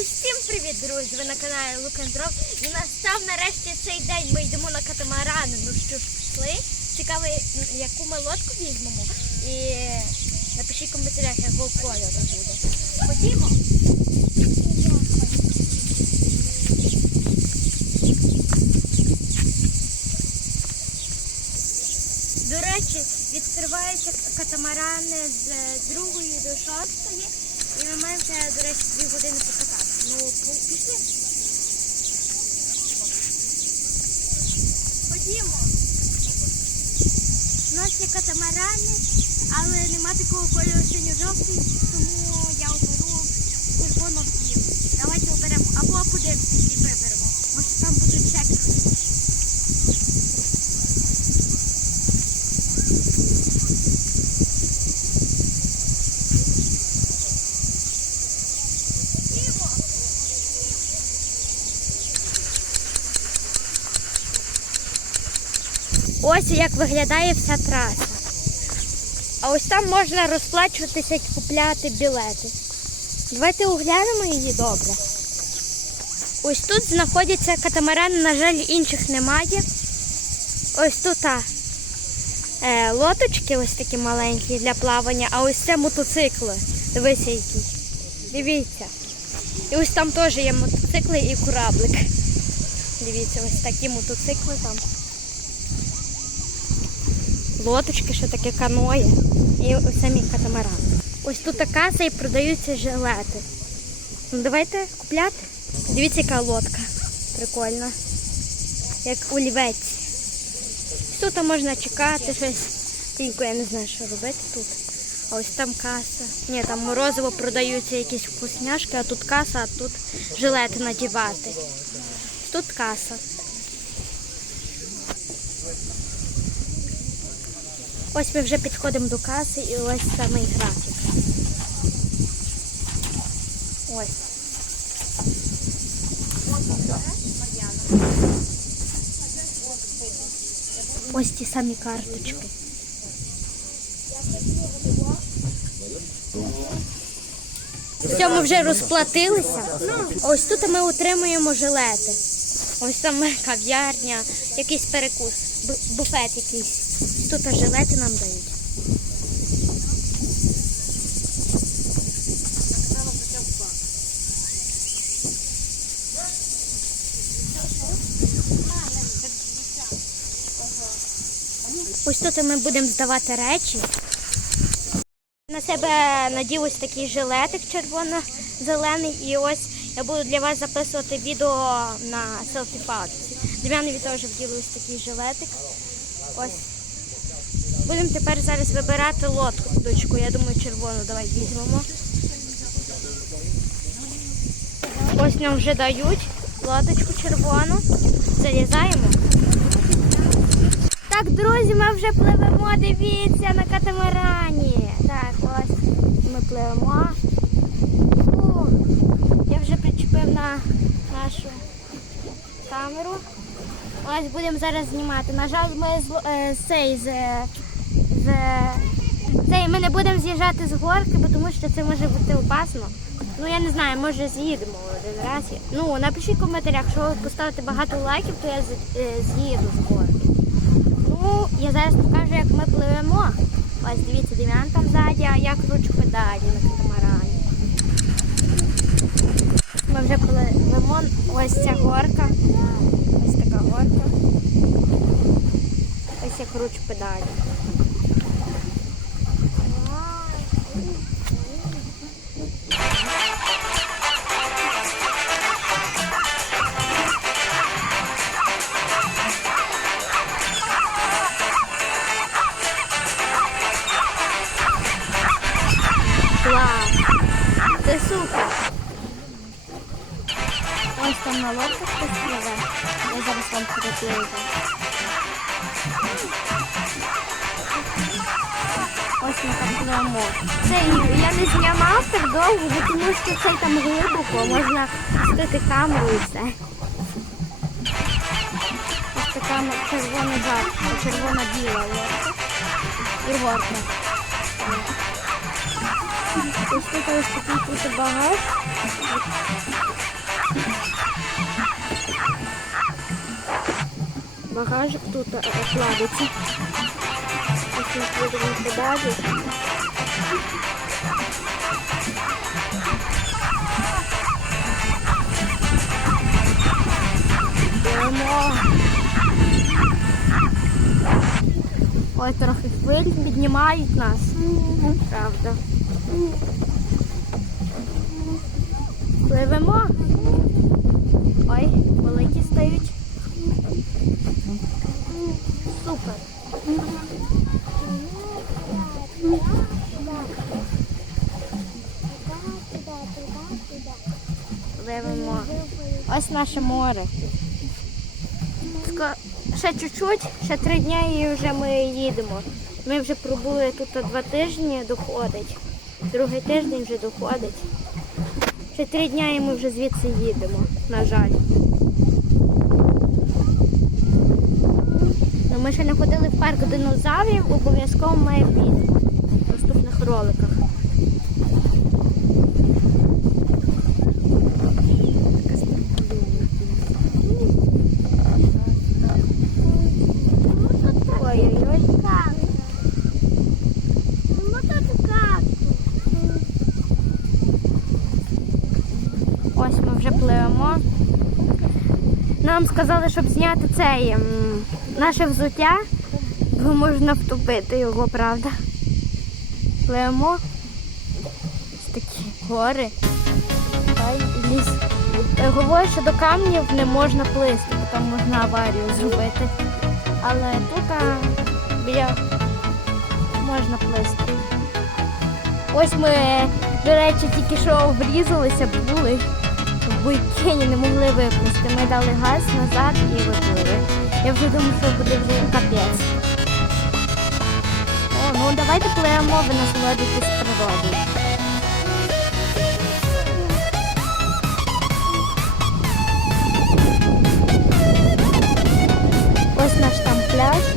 Усім привіт, друзі! Ви на каналі Лукандров. І настав нарешті цей день. Ми йдемо на катамарани. Ну що ж, пішли. Цікаво, яку ми лодку візьмемо. І напишіть в коментарях, якого кольору буде. Ходімо. До речі, відкриваються катамарани з е, другої до шостої. І ми маємо ще, до речі, дві години покатати. Ну, пішли. Ходімо. У нас є катамарани, але нема такого кольору синьо-жовтий, тому я оберу червоно-білий. Давайте оберемо або подивимося і виберемо. Може там будуть виглядає вся траса. А ось там можна розплачуватися і купляти білети. Давайте оглянемо її добре. Ось тут знаходяться катамарани, на жаль, інших немає. Ось тут а, е, лодочки ось такі маленькі для плавання, а ось це мотоцикли. Дивися який. Дивіться. І ось там теж є мотоцикли і кораблик. Дивіться, ось такі мотоцикли там лодочки, що таке каної і самі катамарани. Ось тут каса і продаються жилети. Ну давайте купляти. Дивіться, яка лодка. Прикольна. Як олівець. Тут можна чекати щось. Я не знаю, що робити тут. А ось там каса. Ні, там морозиво продаються якісь вкусняшки, а тут каса, а тут жилети надівати. Тут каса. Ось ми вже підходимо до каси і ось самий графік. Ось. Ось ті самі карточки. Все, ми вже розплатилися. Ось тут ми отримуємо жилети. Ось там кав'ярня, якийсь перекус, буфет якийсь. Тут жилети нам дають. Ось тут ми будемо здавати речі. На себе надів ось такий жилетик червоно-зелений. І ось я буду для вас записувати відео на селфі палці. Дем'янові теж вділи ось такий жилетик. Ось. Будемо тепер зараз вибирати лодку, дочку. Я думаю, червону давай візьмемо. Ось нам вже дають лодочку червону. Залізаємо. Так, друзі, ми вже пливемо, дивіться, на катамарані. Так, ось ми пливемо. Фу, я вже причепив на нашу камеру. Ось будемо зараз знімати. На жаль, ми з, е, цей з, з цей, ми не будемо з'їжджати з горки, бо тому що це може бути опасно. Ну я не знаю, може з'їдемо один раз. Ну напишіть в коментарях, якщо ви поставите багато лайків, то я е, з'їду з горки. Ну, я зараз покажу, як ми пливемо. Ось дивіться, Дем'ян там ззаді, а я кручу педалі на катамарані. Ми вже пливемо, ось ця горка. Ось така горка. Ось я кручу педалі. Вам. Ось. Це я не знімав так довго, бо тому що це там глибоко, можна пустити камеру і все. Ось така червона жар, червона біла лодка. І горка. Ось тут ось такий багаж. Багажик тут кладеться. Ось ми будемо подати. Ой, трохи хвиль піднімають нас. Правда. Пливемо. Ой, великі стають. Супер. Пливемо. Ось наше море. Ще чуть-чуть, ще три дні і вже ми їдемо. Ми вже пробули тут два тижні, доходить. Другий тиждень вже доходить. Ще три дні і ми вже звідси їдемо, на жаль. Ну, ми ще не ходили в парк динозаврів, обов'язково має в наступних роликах. Ой-ой-ой. Ось ми вже пливемо. Нам сказали, щоб зняти цей наше взуття, бо можна втопити його, правда. Пливемо. Ось такі гори. Ліс. Е, Говорять, що до камнів не можна плисти, бо там можна аварію зробити. Але тут біля можна плисти. Ось ми, до речі, тільки що врізалися, були в буйкені, не могли виплисти. Ми дали газ назад і виплили. Я вже думаю, що буде вже капець. О, ну давайте пливемо, ви насолодитесь природою. Ось наш там пляж.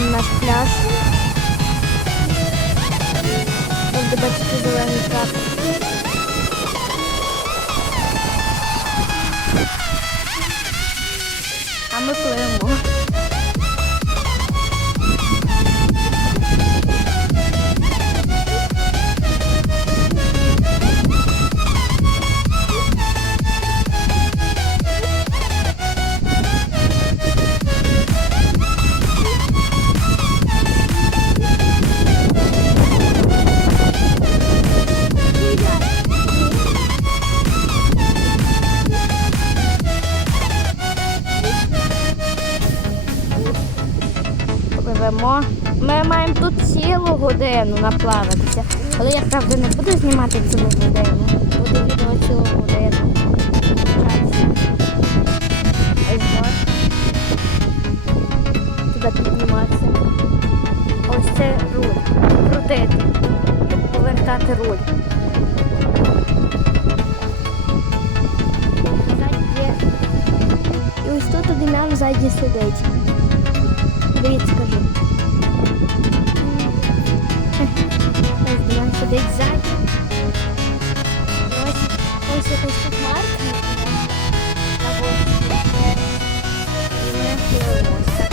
Там наш пляж. Там де бачите зелений прапор. А ми тут цілу годину наплаватися. Але я правда не буду знімати цілу годину. Буду відео цілу годину. Туди підніматися. Ось це руль. Крутити. Повертати руль. І ось тут один нам ззаді сидить. Дивіться, скажу. Сидить ззаді. Ось, ось якась тут марка. На вулиці. І ми пливемося.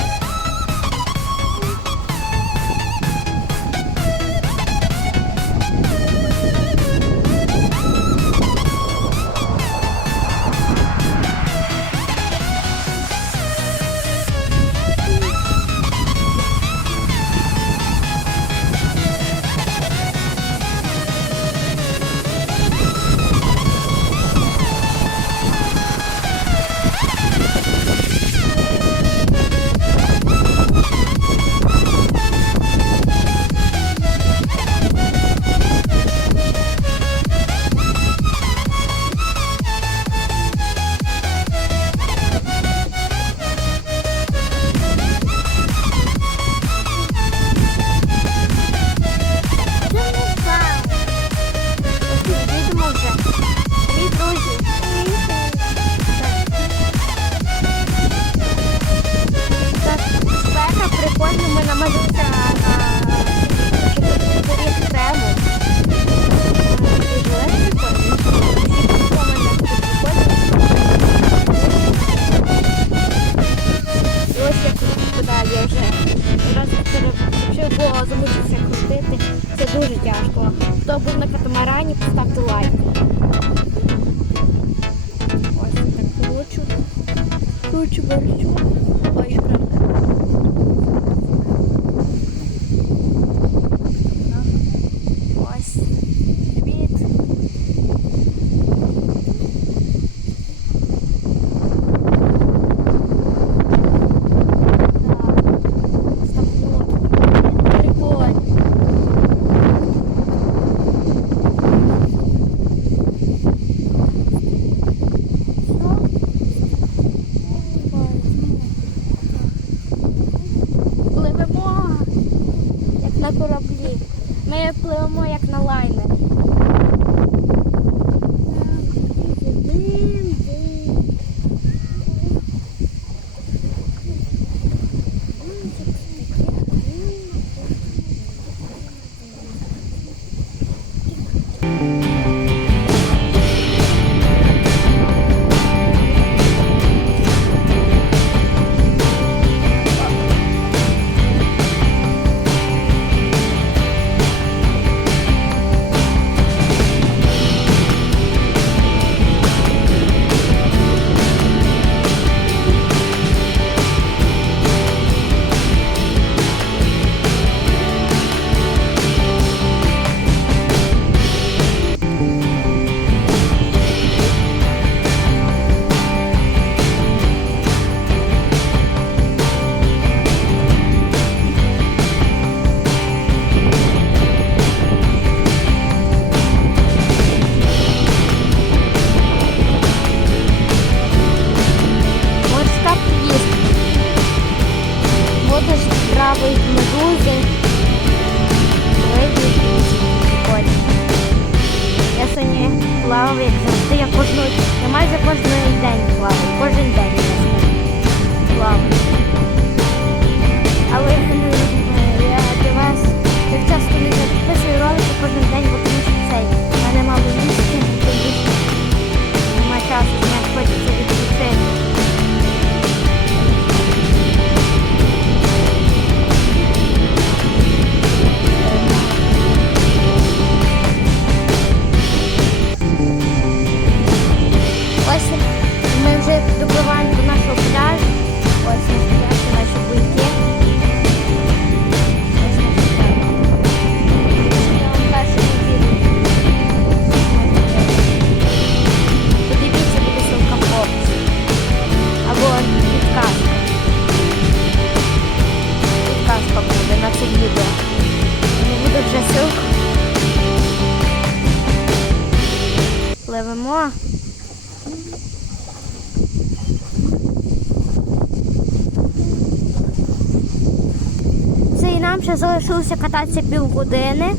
Залишилося кататися півгодини,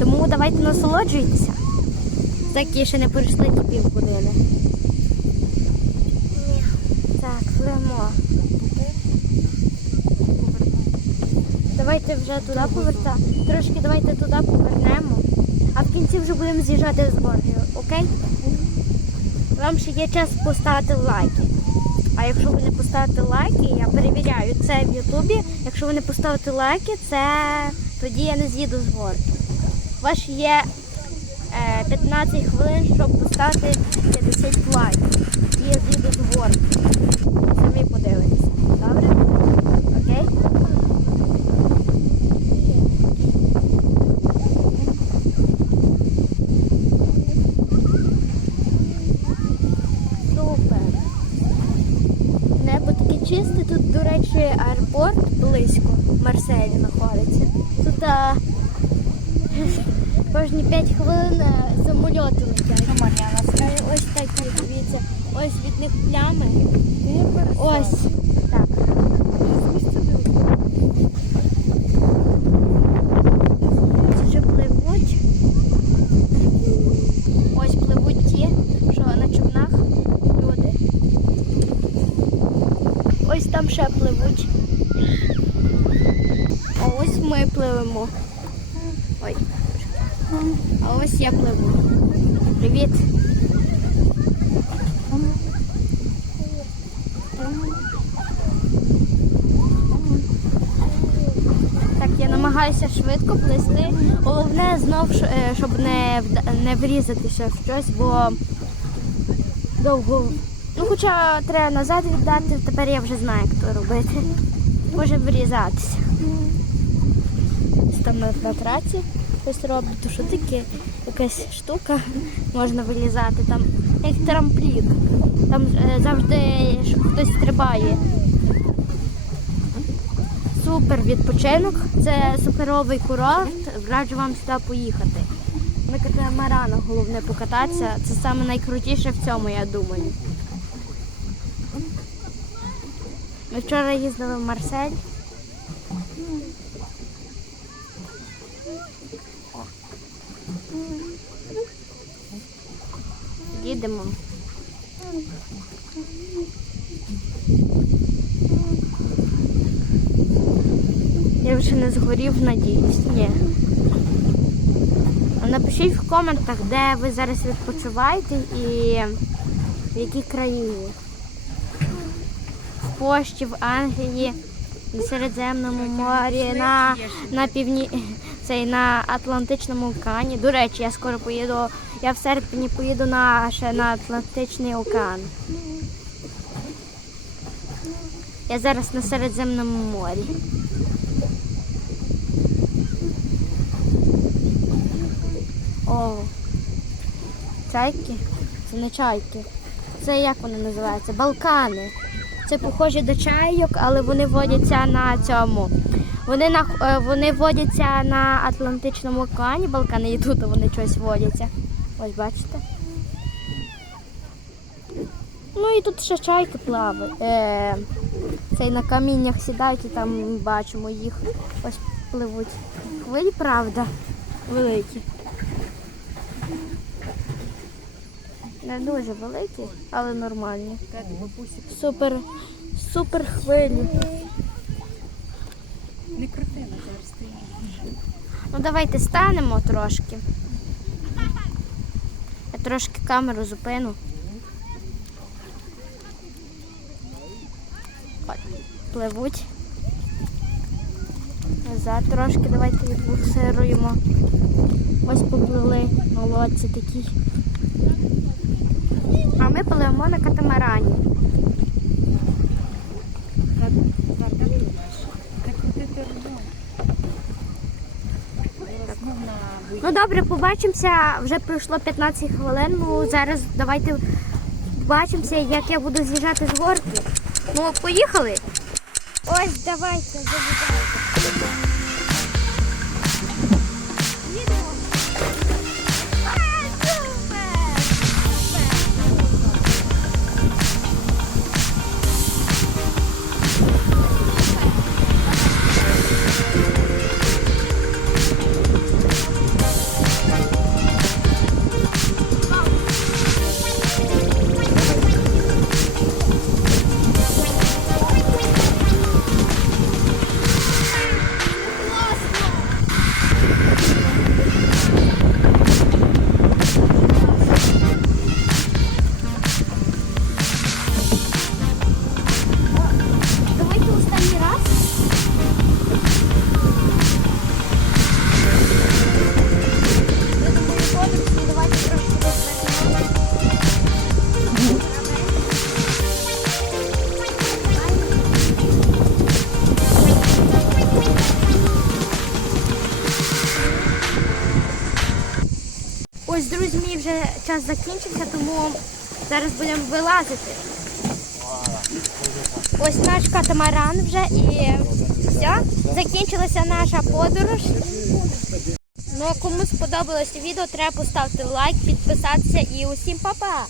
тому давайте насолоджуйтеся. Такі ще не пройшли ті півгодини. Так, пливемо. Давайте вже туди повертати. Трошки давайте туди повернемо. А в кінці вже будемо з'їжджати з боргів, окей? Вам ще є час поставити лайки. А якщо ви не поставите лайки, я перевіряю це в Ютубі. Якщо ви не поставите лайки, це тоді я не з'їду з горки. У вас є е, 15 хвилин, щоб поставити 50 лайків. І я з'їду з горки. Самі подивитеся. Добре? Окей? Супер. Небо таке чисте, тут, до речі, аеропорт Марселі знаходиться. Тут а, кожні 5 хвилин а, самольоти летять. Ось такі, дивіться. Ось від них плями. Ось. Так. Ці вже пливуть. Ось пливуть ті, що на човнах люди. Ось там ще пливуть. А ось ми пливемо. Ой. А ось я пливу. Привіт. Так, я намагаюся швидко плисти. Головне знов, е, щоб не, не врізатися в щось, бо довго Ну, хоча треба назад віддати, тепер я вже знаю, як то робити. Може вирізатися. Там на, траці хтось робить, то що таке якась штука можна вилізати там, як трамплін. Там е, завжди хтось стрибає. Супер відпочинок. Це суперовий курорт. Раджу вам сюди поїхати. На катамаранах головне покататися. Це саме найкрутіше в цьому, я думаю. Ми вчора їздили в Марсель. Їдемо. Я вже не згорів, надіюсь. Ні. Напишіть в коментах, де ви зараз відпочиваєте і в якій країні. В Польщі, в Англії, на Середземному морі, на, на півні... цей, на Атлантичному океані. До речі, я скоро поїду, я в серпні поїду на, ще на Атлантичний океан. Я зараз на Середземному морі. О, чайки? Це не чайки. Це як вони називаються? Балкани. Це похожі до чайок, але вони водяться на цьому. Вони на е, вони водяться на Атлантичному океані, Балкани і тут вони щось водяться. Ось бачите. Ну і тут ще чайки плавають. Е, цей на каміннях сідають і там бачимо їх. Ось пливуть. Хвилі, правда, великі. Не дуже великі, але нормальні. Супер, супер хвилі. Не крути на. Ну давайте станемо трошки. Трошки камеру зупину. Пливуть. Назад трошки давайте відбуксируємо. Ось поплили молодці такі. А ми пливемо на катамарані. Не крутити рулем. Знов на вихід. Ну добре, побачимося. Вже пройшло 15 хвилин. Ну зараз давайте побачимося, як я буду з'їжджати з горки. Ну, поїхали. Ось, давайте, забігайте. Час закінчився, тому зараз будемо вилазити. Ось наш катамаран вже і все. Закінчилася наша подорож. Ну а кому сподобалось відео, треба поставити лайк, підписатися і усім па-па!